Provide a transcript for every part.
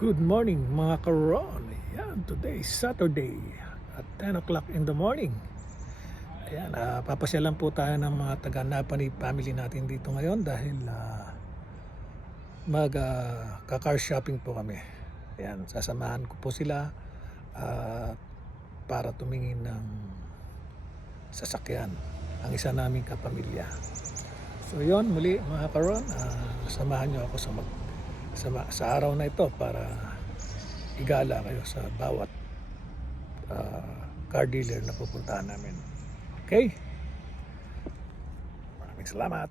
Good morning mga karon. Ayan, today is Saturday at 10 o'clock in the morning. Ayan, papasyalan po tayo ng mga taga-Napani family natin dito ngayon dahil car shopping po kami. Ayan, sasamahan ko po sila para tumingin ng sasakyan ang isa naming kapamilya. So yon, muli mga karon, samahan nyo ako sa araw na ito para igala kayo sa bawat car dealer na pupuntahan namin. Okay? Maraming salamat.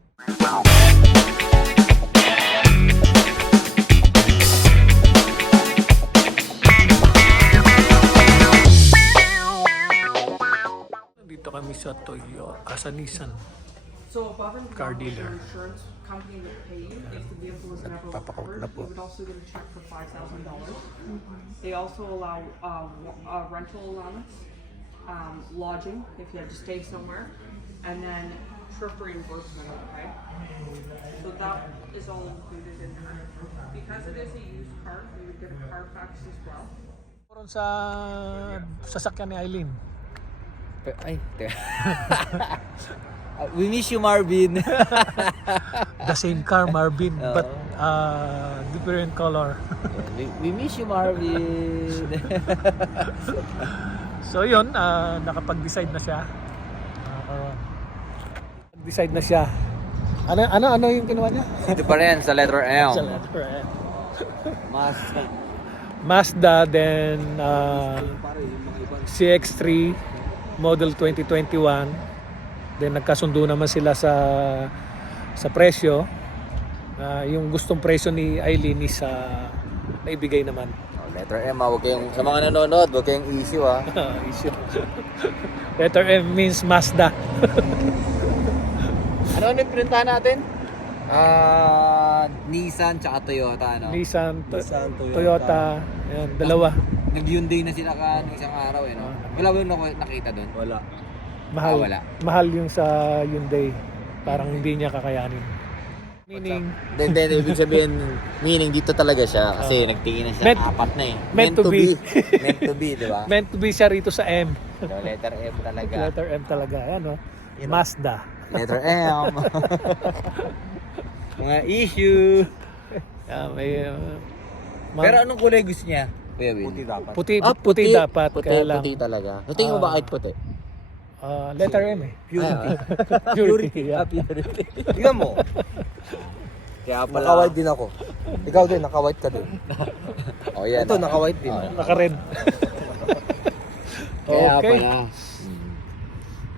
Dito kami sa sa Nissan So above and car beyond what dealer. your insurance company would pay you if the vehicle is never Nagpapakot recovered, na po. you would also get a check for $5,000. They also allow rental allowance, lodging if you had to stay somewhere, and then trip reimbursement. Okay, so that is all included in there. Because it is a used car, you would get a Carfax as well. Meron sa sasakyan ni Eileen. Ay, we miss you, Marvin. The same car, Marvin, but different color. we miss you, Marvin. So yun, nakapag-decide na siya. Decide na siya. Ano yung kinuha niya? Ito pa rin sa letter M. Sa letter M. Mazda. Mazda, then CX-3 model 2021. Then nagkasundo naman sila sa presyo. Yung gustong presyo ni Eileen is naibigay naman. Letter M, huwag kayong, sa mga nanonood, huwag kayong issue, ha. Issue. Letter M means Mazda. Ano yung pinuntahan natin? Nissan tsaka Toyota, ano? Nissan, Toyota. Ayan, dalawa. Nag-Hyundai na sila isang araw, eh, no? Wala ba yung nakita doon? Wala. Mahal. Wala. Mahal yung sa Hyundai. Parang hindi niya kakayanin. Meaning, Then, ibig sabihin, meaning dito talaga siya kasi nagtingin na siya apat na eh. Meant to be. Meant to be, di ba? meant to be siya rito sa M. So, letter M talaga. Letter M talaga. Ayan, Mazda. Letter M. Mga issue. May, Pero anong kulay gusto niya? Kuya Will? Puti dapat. puti dapat. Puti, Kaya lang, puti talaga. So, tingin mo bakit puti? letter M eh. Purity. Purity. Yeah. Purity. Tingnan mo. Kaya pala. Naka-white din ako. Ikaw din, naka-white ka din. Oh, yan. Ito, naka-white din. Naka-red. Kaya Okay. pala.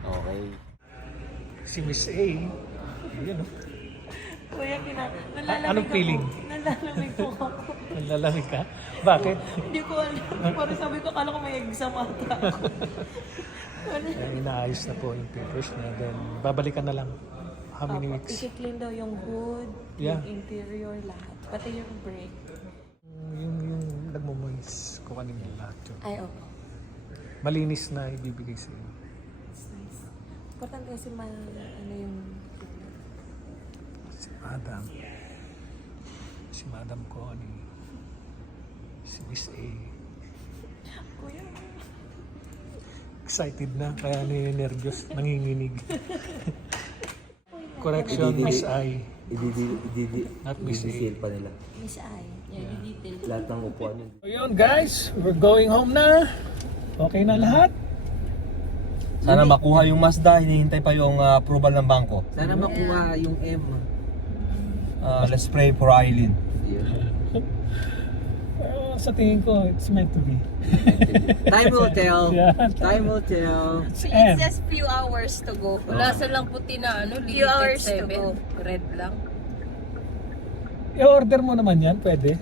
Okay. Si Miss A. Ayan, Kuya, Anong feeling? Nalalamig po ako. Nalalamig ka? Bakit? Hindi ko alam. Parang sabi ko, kala ko may exam ata ako. Ayan, inaayos na po yung papers niya. Then, babalikan na lang. How many weeks? I-clean daw yung hood, Yeah. yung interior, lahat. Pati yung brake. Yung nagmumoins ko kanina lahat yun. Ay, oo. Malinis na ibibigay sa iyo. It's nice. Importante kasi ano yung... Si Madam Connie. Si Miss A. Kuya, Excited na, kaya nervyos, nanginginig. Correction, Miss I. Not Miss A. I-detail pa nila. Miss I. Yan, yung detail. Lahat ng upuan yun. So yun guys, we're going home na. Okay na lahat? Sana makuha yung Mazda, hinihintay pa yung approval ng bangko. Sana makuha yung M. Let's pray for Eileen. Sa tingin ko, it's meant to be. Time will tell. Yeah. Time will tell. It's M. Just few hours to go. Wala silang puti na Few hours to 7. go. Red lang. I-order mo naman yan, pwede.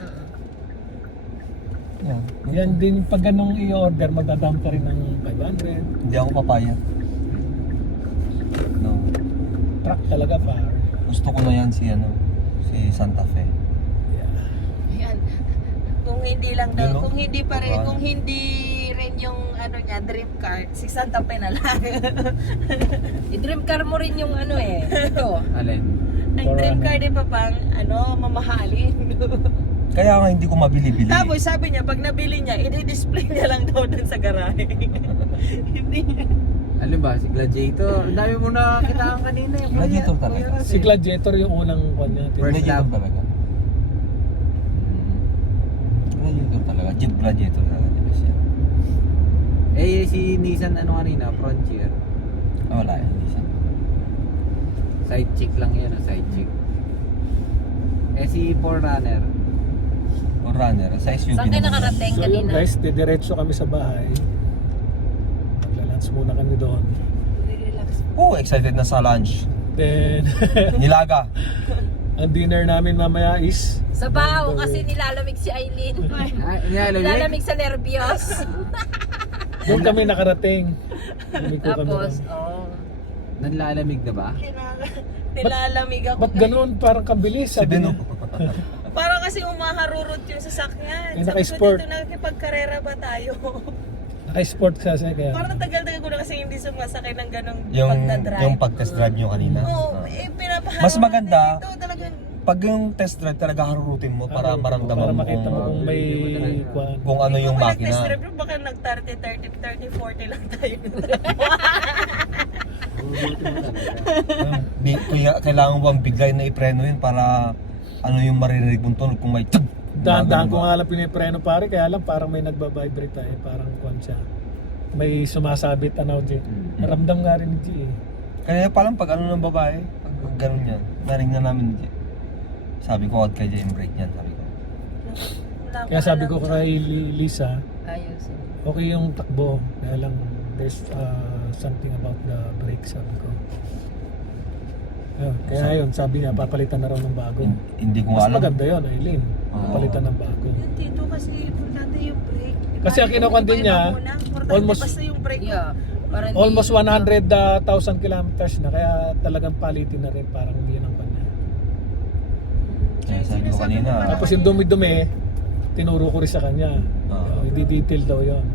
Yan. Yan din, pag ganong i-order, magdadam ka rin ng 500. Hindi ako papayag. No. Truck talaga, par. Gusto ko na yan si Santa Fe. Yan. Kung hindi lang daw, Yun, no? kung hindi pa rin, Wow. kung hindi rin yung dream car, 600 pa na lang. I-dream car mo rin yung ito. Alin? Ang dream car din pa pang, mamahalin. Kaya nga hindi ko mabili-bili. Tapos sabi niya, pag nabili niya, i-display niya lang daw dun sa garahe. Hindi niya. Ano ba, si Gladiator? Ang dami mo na kitaan kanina yung Gladiator talaga. Si Gladiator yung unang kwan niya. Gladiator talaga. Gladiator talaga. Jeep Gladiator talaga. Di ba siya? Eh, si Nissan ano kanina, Frontier. Wala yan. Hindi siya. Side chick lang yan, side chick. Eh, si 4Runner. Or runner. Sa SUV Saan kayo naman. nakarating So yun kanina? guys, didiretso kami sa bahay. Magla-lunch muna kami doon. Oh, excited na sa lunch. Then, Nilaga. ang dinner namin mamaya is Sa baho kasi nilalamig si Aileen. Nilalamig sa nervyos. doon kami nakarating. Lumiko kami Tapos, doon. Nanlalamig na ba? Nilalamig ako. Ba't ganun? Parang kabilis. Si Sabi Beno. niya. Parang kasi umaharurot yung sasakyan. Yung Sabi ko, naka-sport. dito nakikipagkarera ba tayo? Naka-sport kasi kaya. Parang tagal-tagal ko na kasi hindi sumasakay ng ganong Yung pagdadrive. pag-test drive nyo kanina. Oo, pinapaharap. Mas maganda, Dito talagang pag yung test drive talaga harurutin mo para maramdaman Para mo makita mo kung may kwan. kung ano yung Kung nag-test makina. drive, baka nag-30, 40 lang tayo. Kailangan mo bang bigay na ipreno yun para ano yung maririnig mong tunog kung may tug. Dahan-dahan ko nga lang pinipreno pare, kaya lang parang may nagbabibrate tayo, parang kwan siya. May sumasabit ano, G. Naramdam nga rin ni G eh. Kaya pa lang pag ano ng babae, pag ganun yan, naring na namin ni Jay. Sabi ko, huwag kayo dyan yung brake niyan, sabi ko. Kaya sabi ko kay Lisa, ayos. okay yung takbo, kaya lang there's something about the brake, sabi ko. Kaya yun, sabi niya, papalitan na raw ng bago. Hindi ko Mas alam. maganda yun, Aileen. Papalitan ng bago. Dito kasi importante yung brake. Kasi ang kinukuha din niya, almost- basta yung brake. Yeah. Para hindi- Almost 100,000 kilometers na, kaya talagang palitin na rin, parang yun ang kanya. Kaya sabi ko kanina, Tapos yung dumi-dumi, tinuro ko rin sa kanya. I-detail daw yun.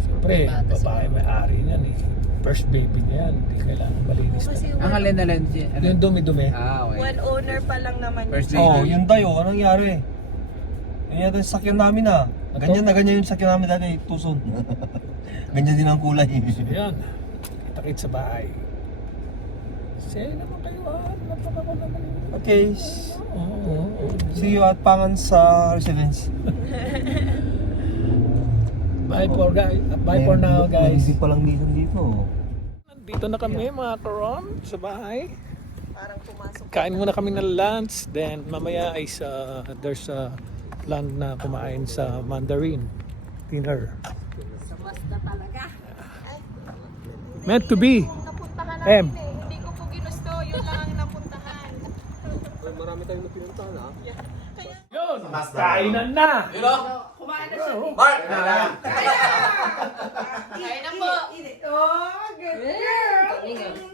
Siyempre, babae may-ari niyan eh. First baby niya yan, hindi kailangan malinis. Kasi Ang alin na lang siya. Yung dumi-dumi. Ah, okay. one owner pa lang naman First yun. oh, yung dayo, anong nangyari? Yung yata yung sakyan namin ganyan na ganyan yung sakyan namin dati, tuson. Ganyan din ang kulay. Yan, kita-kit sa bahay. Say naman kayo napaka naman. Okay, Oo. see you at Pangan sa residence. Bye for now guys. Hindi pa lang dito. Dito na kami mga karon sa bahay. Parang pumasok. Kain muna kami ng lunch, then mamaya ay there's a plan na kumain sa Mandarin dinner. Basta talaga. Meant to be. Napuntahan Em. namin eh. Hindi ko po ginusto. Yun lang ang napuntahan. Marami tayong napinuntahan Yun, kainan na. Kaya na po.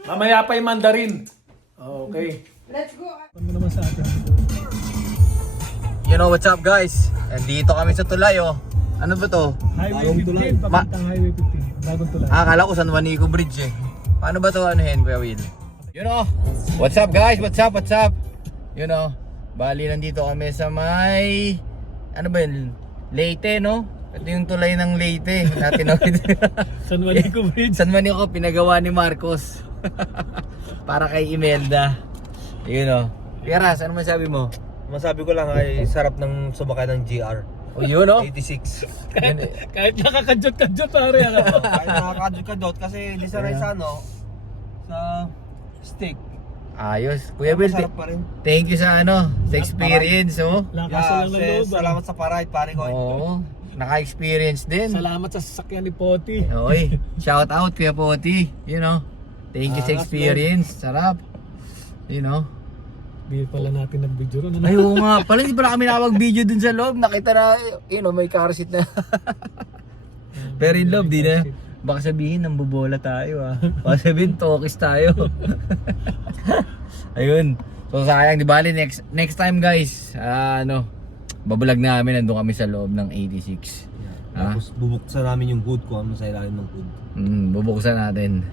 Mamaya pa yung Mandarin. Okay. Let's go. Ano naman sa atin? You know what's up guys? Dito kami sa Tulay oh. Ano ba to? Highway 15, papuntang Highway 15. Bagong tulay. Akala ko San Juanico Bridge eh. Paano ba to anuhin, Kuya Will? You know, what's up guys? What's up? You know, bali nandito kami sa may, ano ba yun? Leyte, no? Ito yung tulay ng Leyte. Natin San Juanico Bridge. San Juanico pinagawa ni Marcos. Para kay Imelda. You know. Piaras, ano masabi mo? Masabi ko lang ay sarap ng sumakay ng GR. O yun, no? 86. Kahit nakakadyot-kadyot pare. Kahit nakakadot kasi di saray sa sa steak. Ayos. Kuya Will, Masarap pa rin. thank you sa sa experience, oh. Lakas lang ng loob. Salamat sa paray, pare ko. Oo. Naka-experience din. Salamat sa sasakyan ni Poti. Oy, shout out Kuya Poti. You know, thank you sa experience. Sarap. You know. Di pala natin nag-video ron. Ay, oo nga. Pala hindi pala kami nakapag-video dun sa loob. Nakita na, may car seat na. Pero in love, di na. Baka sabihin, nambobola tayo ah. Baka sabihin, tokis tayo. Ayun. So sayang, di bali, next time guys, babalag namin, nandun kami sa loob ng 86. Tapos bubuksan namin yung hood ko, ano sa ilalim ng hood. Bubuksan natin.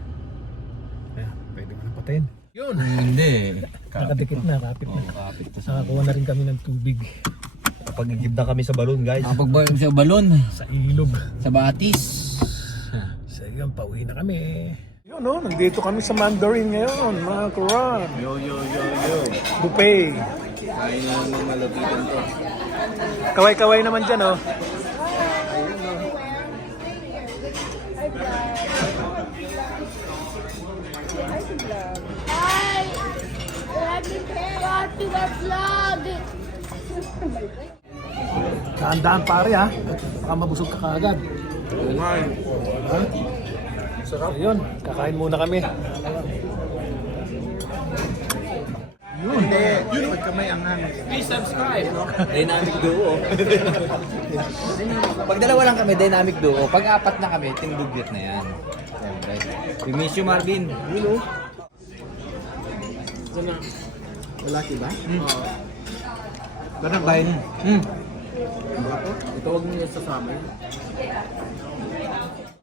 Pwede mo na patayin. Yun. Hindi. Nakadikit na, kapit na. Kapit to Nakakuha na rin kami ng tubig Pag-igib na kami sa balon, guys. Nakapagbayom sa balon. sa ilog. Sa batis. So yun, pauwi na kami. Yun no, nandito kami sa Mandarin ngayon, mga kuran. Yo. Buffet. Kain na ng malapitan to. Kaway-kaway naman dyan oh. Hi! Welcome to the vlog! Daan-daan pare ha. Baka mabusog ka kaagad. Kumain. Ha? So yun, kakain muna kami. Dynamic duo. Pag dalawa lang kami, dynamic duo. Pag apat na kami, team dugyot na yan. Siyempre. We miss you, Marvin. You know. Lalaki ba? Ganang kain. Ito huwag niyo sasama.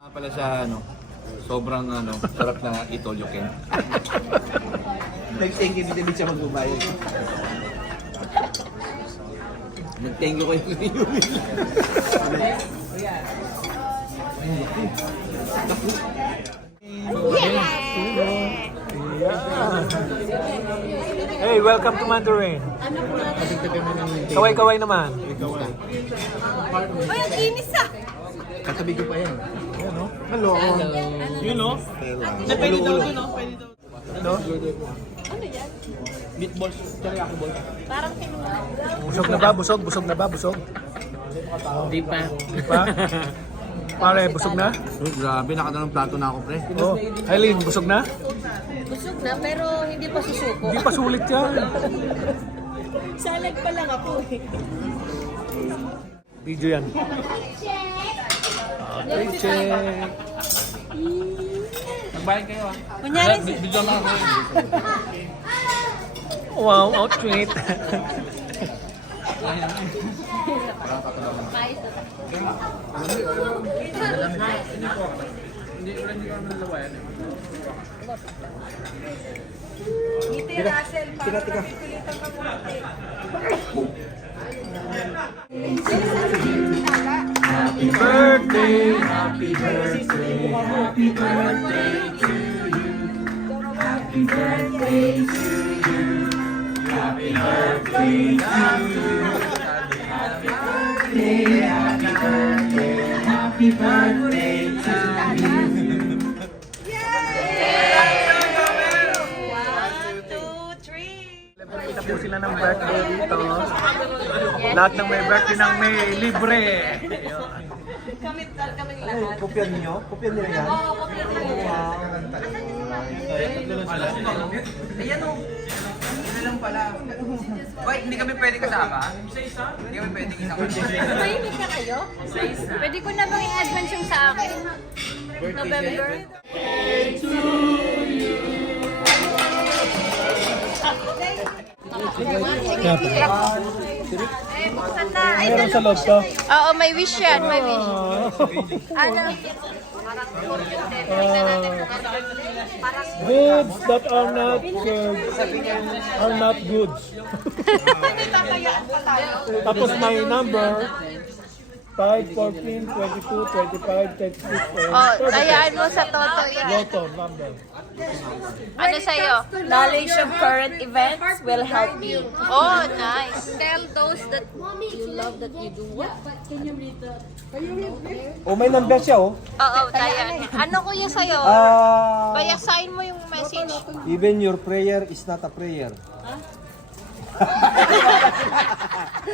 Pala sa sobrang sarap na itolyokin. Nag-thank you din siya magbabayad. Nag-thank you kay Yumi. Hey, welcome to Mandarin. Kaway-kaway naman. Ay, ang inis ah! Katabi ko pa yan. Yan no? Hello. You know? Pwede daw dun, no? Pwede daw. No? Meatballs, teriyaki balls. Parang kinuha. Busog na ba? Busog? Busog na ba? Busog? Di pa. Di pa? Pare, busog na? Grabe, nakadalang plato na ako, pre. Oh, Eileen, busog na? Busog na, pero hindi pa susuko. Hindi pa sulit yan. Salag pa lang ako eh. Video yan. Okay, check. Nagbayad kayo, ah. Kunyari, Video lang ako. Wow, outfit. ngiti Russell, parang Happy birthday, happy birthday, happy birthday to you. Happy birthday to you. Happy birthday to you. Happy birthday, happy birthday, happy birthday to you. Celebrate na po sila ng birthday dito. Lahat ng may birthday ng may libre. kaming lahat. Kopyan niyo? Kopyan nila yan? Oo, kopya nila. Ayan o. Ano lang pala. Wait, hindi kami pwede kasama? Hindi kami pwede kasama. Mahimik na kayo? Pwede ko na bang i-advance yung sa akin? November? Meron sa loob to. Oo, may wish yan, may wish. Ano? Goods that are not are not goods. Tapos may number 5, 14, 22, 25, 36, Oh, ayaan mo sa toto yan. Lotto number. Ano sa'yo? Knowledge of current events will help you. Oh, nice. Tell those that you love that you do what? Oh, may number siya, oh. Oo, tayan. Ano kuya sa'yo? Bayasain mo yung message. Even your prayer is not a prayer.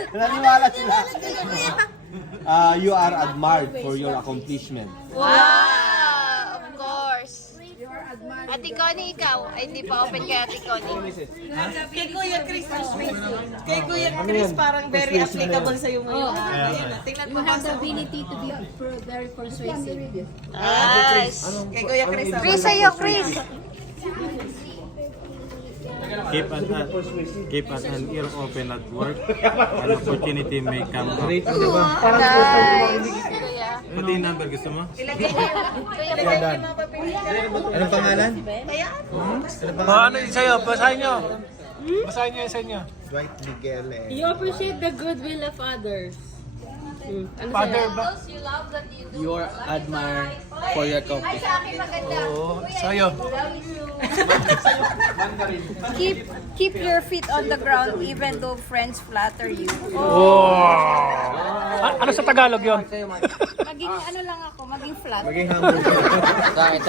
Naniwala sila. You are admired for your accomplishment. Wow! Of course. Ate Connie, ikaw. Ay, hindi pa open kay Ate Connie. Kay Kuya Chris, kay Kuya Chris parang very applicable sa iyo ngayon. Ayun, tingnan mo have the ability to be very persuasive. Nice. Kay Kuya Chris. Chris, sa'yo, Chris. Keep an ear open at work. An opportunity may come up. Nice. Kuya. Pati yung number gusto mo? Kuya, Anong pangalan? Ano yung sa'yo? Basahin nyo. Basahin niyo yan sa inyo. Dwight Miguel eh. You appreciate the goodwill of others. Ano Father sa'yo? ba? You love that you do. You are admired for your coffee. Ay, sa akin maganda. Oo, sa'yo. Keep your feet on the ground even though friends flatter you. Ano sa Tagalog yun? Maging ano lang ako, maging flat. Maging hamburger. Sa akin.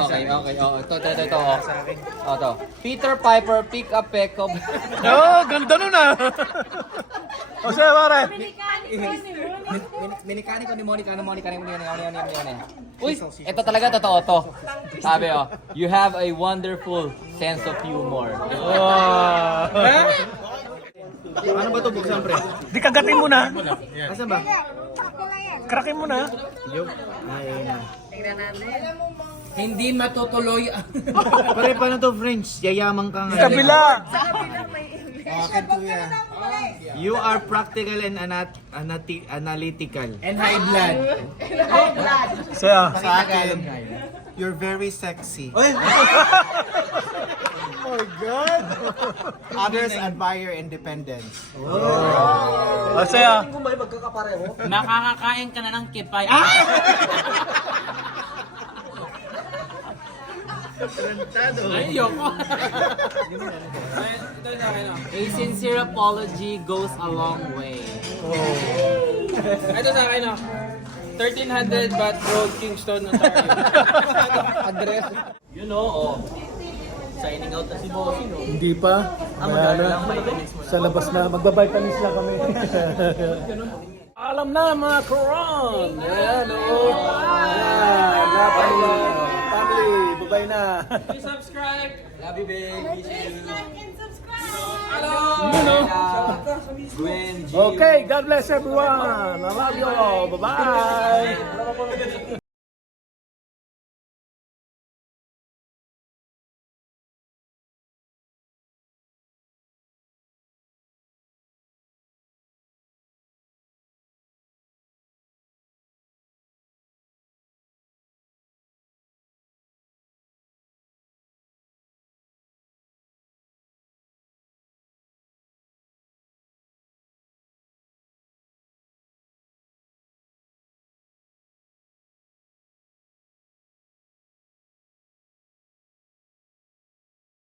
Okay. Oh, ito. Oh, to. Peter Piper, pick a peck of... Oo, ganda nun ah. O siya, pare. Minikani ko ni Monica. Uy, ito talaga totoo to. Sabi you have a wonderful sense of humor. Ano ba ito buksan pre? Di kagatin mo na. Asan ba? Krakin mo na. Hindi matutuloy. Pare, paano to French? Yayaman ka nga. Kabila. Akin to yan. You are practical and analytical. And high blood. Siya. Sa akin, you're very sexy. Oh my God! Others admire independence. O siya. Kung may magkakapareho. Nakakakain ka na ng kipay. A sincere apology goes a long way. Ito sa akin, 1300 Bath Road, Kingston, Ontario. Address. You know, signing out na si Bossy, no? Hindi pa. Kaya sa labas na. Magbabitamins na kami. Alam na mga karon. Ayan o. Ayan. Dapat family. Babay na. Please subscribe. Love you, babe. Miss you. Hello. Gwen, G. Okay. God bless everyone. I love you all. Bye-bye.